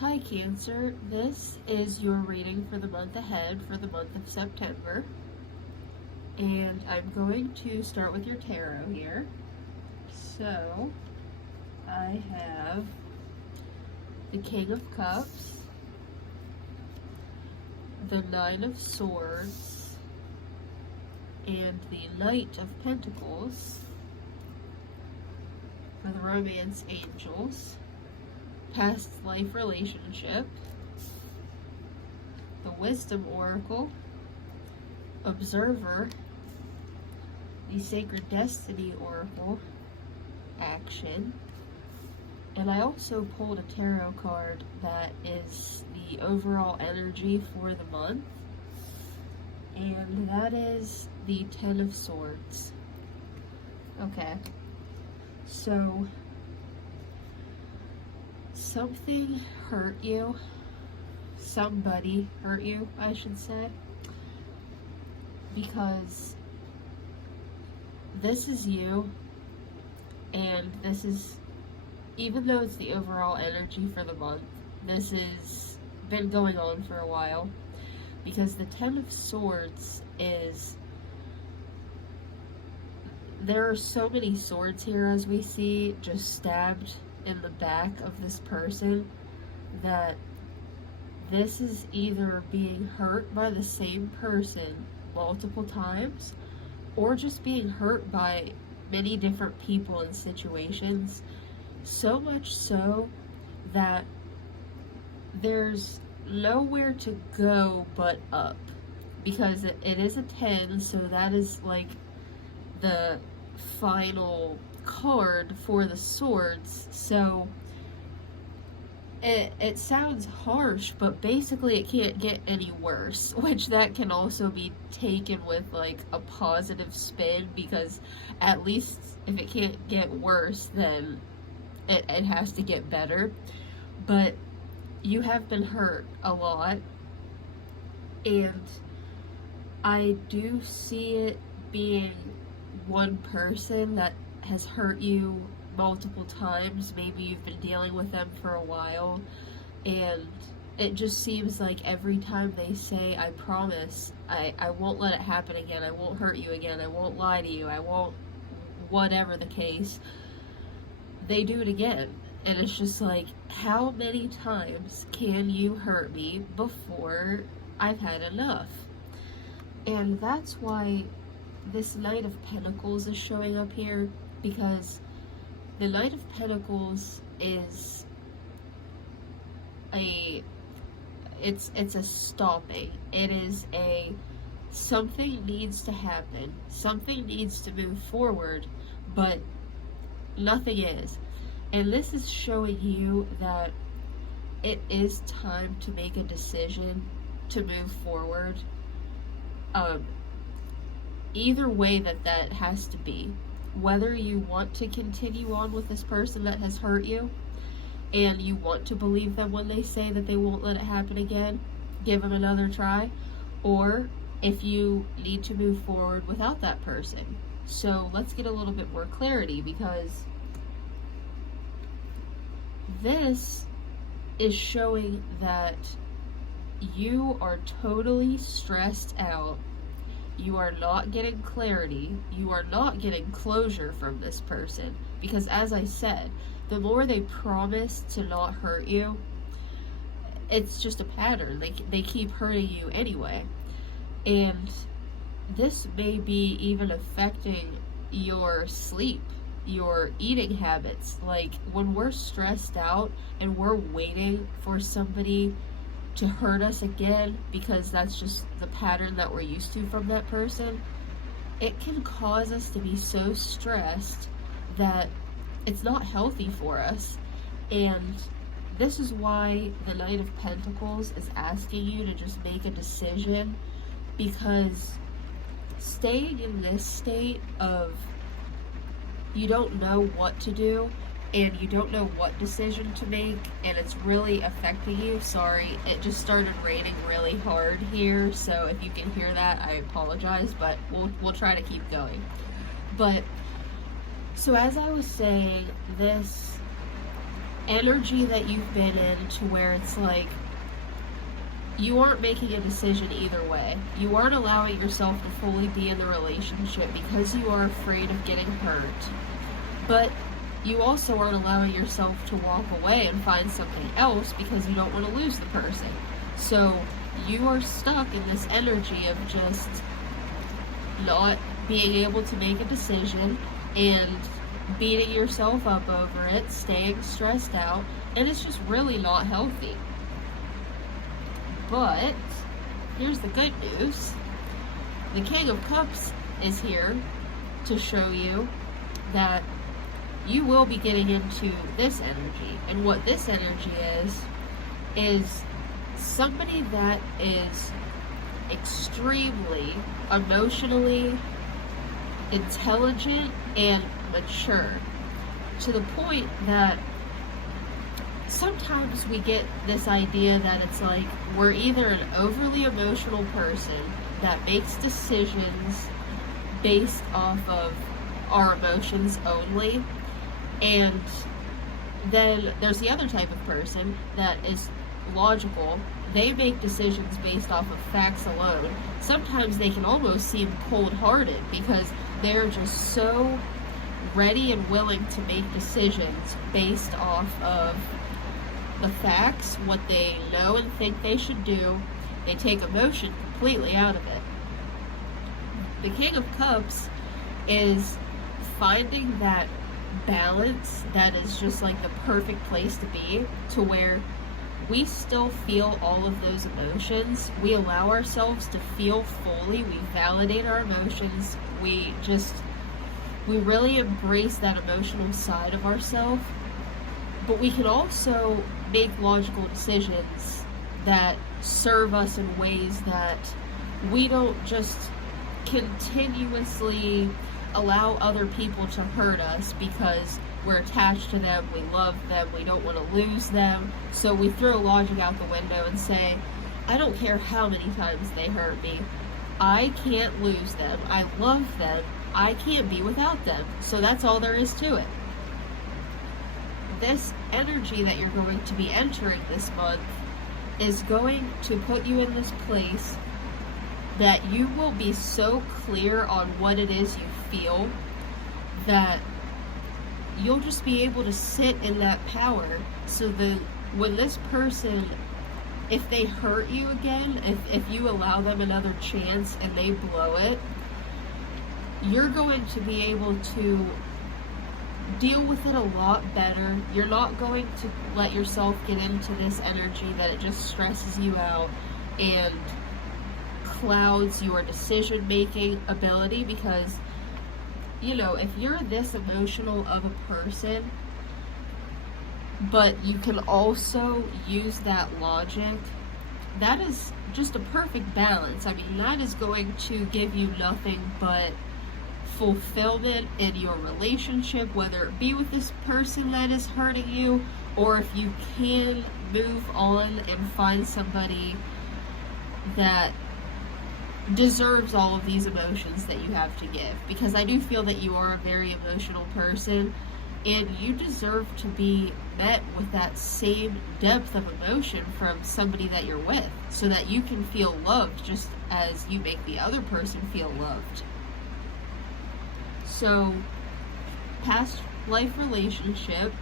Hi Cancer, this is your reading for the month ahead for the month of September. And I'm going to start with your tarot here. So, I have the King of Cups, the Nine of Swords, and the Knight of Pentacles for the Romance Angels. Past life relationship, the Wisdom Oracle, Observer, the Sacred Destiny Oracle, Action, and I also pulled a tarot card that is the overall energy for the month, and that is the Ten of Swords. Okay, so something hurt you, somebody hurt you, I should say, because this is you, and this is, even though it's the overall energy for the month, this has been going on for a while, because the Ten of Swords is, there are so many swords here as we see, just stabbed in the back of this person, that this is either being hurt by the same person multiple times, or just being hurt by many different people and situations, so much so that there's nowhere to go but up, because it is a 10, so that is like the final card for the swords. So it sounds harsh, but basically it can't get any worse, which that can also be taken with like a positive spin, because at least if it can't get worse, then it has to get better. But you have been hurt a lot, and I do see it being one person that has hurt you multiple times. Maybe you've been dealing with them for a while, and it just seems like every time they say, I promise, I won't let it happen again, I won't hurt you again, I won't lie to you, I won't, whatever the case, they do it again. And it's just like, how many times can you hurt me before I've had enough? And that's why this Knight of Pentacles is showing up here, because the Knight of Pentacles is it's a stopping. It is a, something needs to happen, something needs to move forward, but nothing is. And this is showing you that it is time to make a decision to move forward. Either way that has to be, whether you want to continue on with this person that has hurt you, and you want to believe them when they say that they won't let it happen again, give them another try, or if you need to move forward without that person. So let's get a little bit more clarity, because this is showing that you are totally stressed out. You are not getting clarity. You are not getting closure from this person. Because as I said, the more they promise to not hurt you, it's just a pattern. They keep hurting you anyway. And this may be even affecting your sleep, your eating habits. Like, when we're stressed out and we're waiting for somebody to hurt us again, because that's just the pattern that we're used to from that person, it can cause us to be so stressed that it's not healthy for us. And this is why the Knight of Pentacles is asking you to just make a decision, because staying in this state of you don't know what to do, and you don't know what decision to make, and it's really affecting you. Sorry, it just started raining really hard here, so if you can hear that, I apologize, but we'll try to keep going. But so as I was saying, this energy that you've been in to where it's like you aren't making a decision either way. You aren't allowing yourself to fully be in the relationship because you are afraid of getting hurt. But you also aren't allowing yourself to walk away and find something else because you don't want to lose the person. So you are stuck in this energy of just not being able to make a decision and beating yourself up over it, staying stressed out, and it's just really not healthy. But here's the good news. The King of Cups is here to show you that you will be getting into this energy. And what this energy is somebody that is extremely emotionally intelligent and mature, to the point that sometimes we get this idea that it's like we're either an overly emotional person that makes decisions based off of our emotions only, and then there's the other type of person that is logical. They make decisions based off of facts alone. Sometimes they can almost seem cold-hearted because they're just so ready and willing to make decisions based off of the facts, what they know and think they should do. They take emotion completely out of it. The King of Cups is finding that balance that is just like the perfect place to be, to where we still feel all of those emotions. We allow ourselves to feel fully. We validate our emotions. We really embrace that emotional side of ourselves. But we can also make logical decisions that serve us in ways that we don't just continuously allow other people to hurt us because we're attached to them, we love them, we don't want to lose them. So we throw logic out the window and say, I don't care how many times they hurt me. I can't lose them. I love them. I can't be without them. So that's all there is to it. This energy that you're going to be entering this month is going to put you in this place that you will be so clear on what it is you feel that you'll just be able to sit in that power. So that when this person, if they hurt you again, if you allow them another chance and they blow it, you're going to be able to deal with it a lot better. You're not going to let yourself get into this energy that it just stresses you out and clouds your decision-making ability, because, you know, if you're this emotional of a person, but you can also use that logic, that is just a perfect balance. I mean, that is going to give you nothing but fulfillment in your relationship, whether it be with this person that is hurting you, or if you can move on and find somebody that deserves all of these emotions that you have to give. Because I do feel that you are a very emotional person, and you deserve to be met with that same depth of emotion from somebody that you're with, so that you can feel loved just as you make the other person feel loved. So, past life relationship,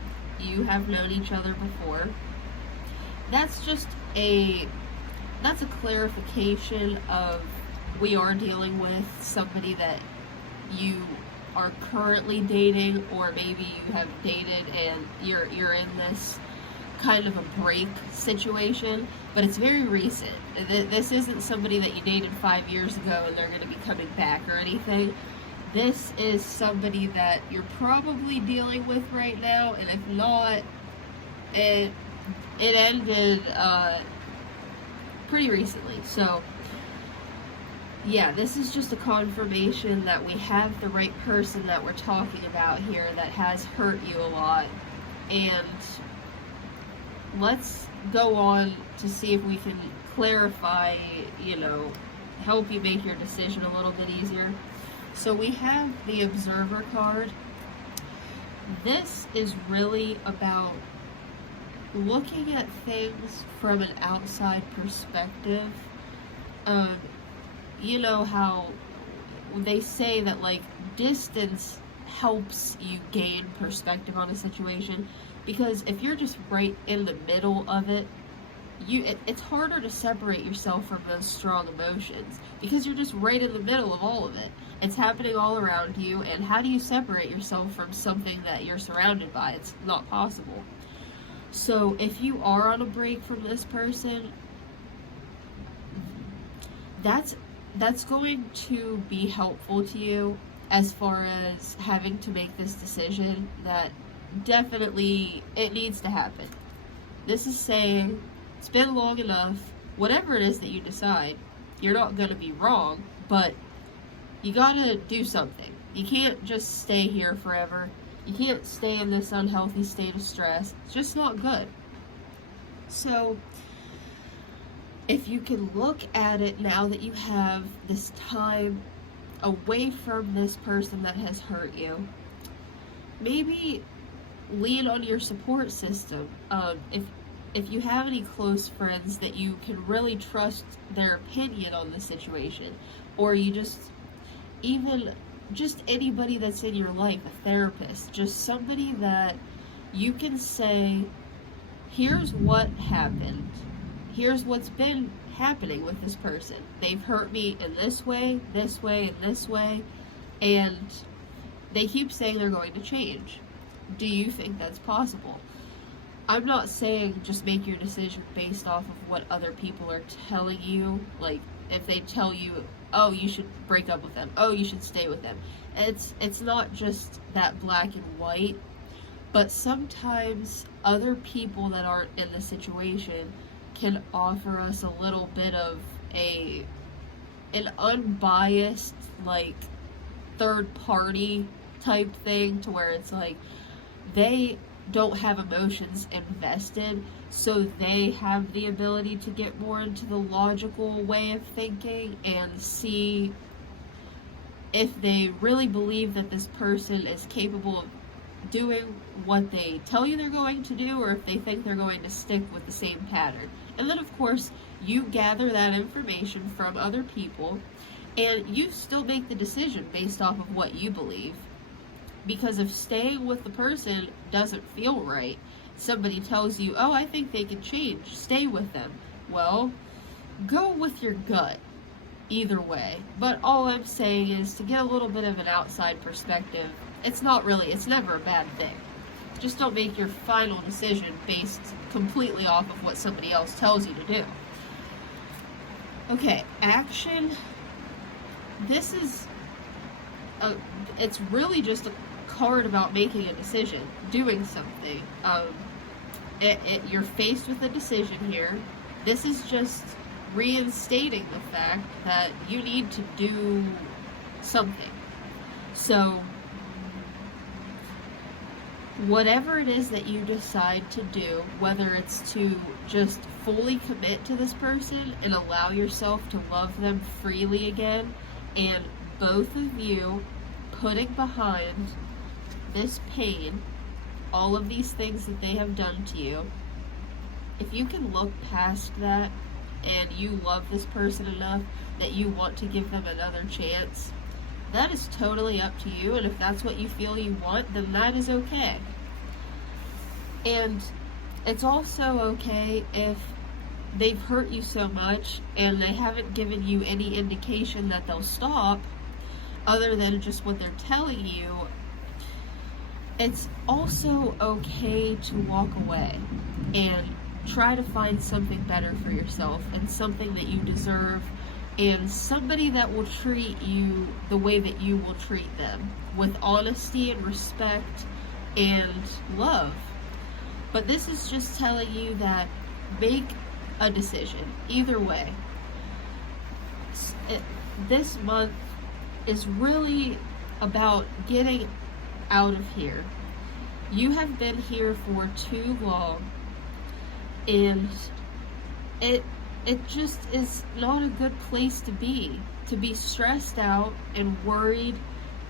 you have known each other before. That's a clarification of, we are dealing with somebody that you are currently dating, or maybe you have dated and you're in this kind of a break situation, but it's very recent. This isn't somebody that you dated 5 years ago and they're going to be coming back or anything. This is somebody that you're probably dealing with right now, and if not, it ended pretty recently. So yeah, this is just a confirmation that we have the right person that we're talking about here that has hurt you a lot. And let's go on to see if we can clarify, help you make your decision a little bit easier. So we have the Observer card. This is really about looking at things from an outside perspective, um, you know how they say that, like, distance helps you gain perspective on a situation, because if you're just right in the middle of it, it's harder to separate yourself from those strong emotions because you're just right in the middle of all of it. It's happening all around you, and how do you separate yourself from something that you're surrounded by? It's not possible. So if you are on a break from this person, that's going to be helpful to you as far as having to make this decision that definitely it needs to happen. This is saying it's been long enough. Whatever it is that you decide, you're not going to be wrong, but you gotta do something. You can't just stay here forever. You can't stay in this unhealthy state of stress. It's just not good. So, if you can look at it now that you have this time away from this person that has hurt you, maybe lean on your support system. If you have any close friends that you can really trust their opinion on the situation, or you just anybody that's in your life, a therapist, just somebody that you can say, here's what happened. Here's what's been happening with this person. They've hurt me in this way, and this way, and they keep saying they're going to change. Do you think that's possible? I'm not saying just make your decision based off of what other people are telling you. Like, if they tell you, oh, you should break up with them, oh, you should stay with them. It's not just that black and white, but sometimes other people that aren't in the situation can offer us a little bit of an unbiased, like, third party type thing, to where it's like they don't have emotions invested, so they have the ability to get more into the logical way of thinking and see if they really believe that this person is capable of doing what they tell you they're going to do, or if they think they're going to stick with the same pattern. And then, of course, you gather that information from other people, and you still make the decision based off of what you believe. Because if staying with the person doesn't feel right, somebody tells you, oh, I think they can change, stay with them. Well, go with your gut either way. But all I'm saying is to get a little bit of an outside perspective. It's never a bad thing. Just don't make your final decision based completely off of what somebody else tells you to do. Okay, action. This is it's really just a card about making a decision, doing something. You're faced with a decision here. This is just reinstating the fact that you need to do something. So, whatever it is that you decide to do, whether it's to just fully commit to this person and allow yourself to love them freely again, and both of you putting behind this pain all of these things that they have done to you, if you can look past that and you love this person enough that you want to give them another chance, that is totally up to you. And if that's what you feel you want, then that is okay. And it's also okay if they've hurt you so much and they haven't given you any indication that they'll stop other than just what they're telling you. It's also okay to walk away and try to find something better for yourself and something that you deserve, and somebody that will treat you the way that you will treat them, with honesty and respect and love. But this is just telling you that make a decision either way. This month is really about getting out of here. You have been here for too long, and it just is not a good place to be stressed out and worried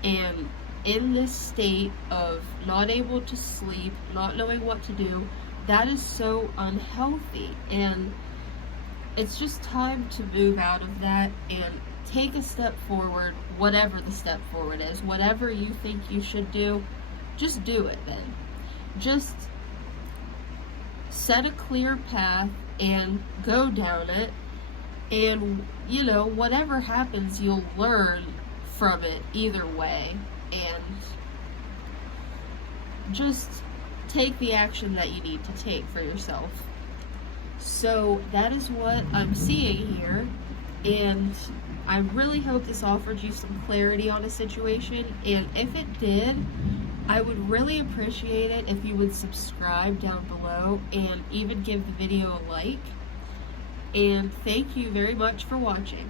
and in this state of not able to sleep, not knowing what to do. that is so unhealthy, and it's just time to move out of that and take a step forward, whatever the step forward is. Whatever you think you should do, just do it then. Just set a clear path and go down it, and whatever happens, you'll learn from it either way, and just take the action that you need to take for yourself. So that is what I'm seeing here, and I really hope this offered you some clarity on a situation, and if it did, I would really appreciate it if you would subscribe down below and even give the video a like. And thank you very much for watching.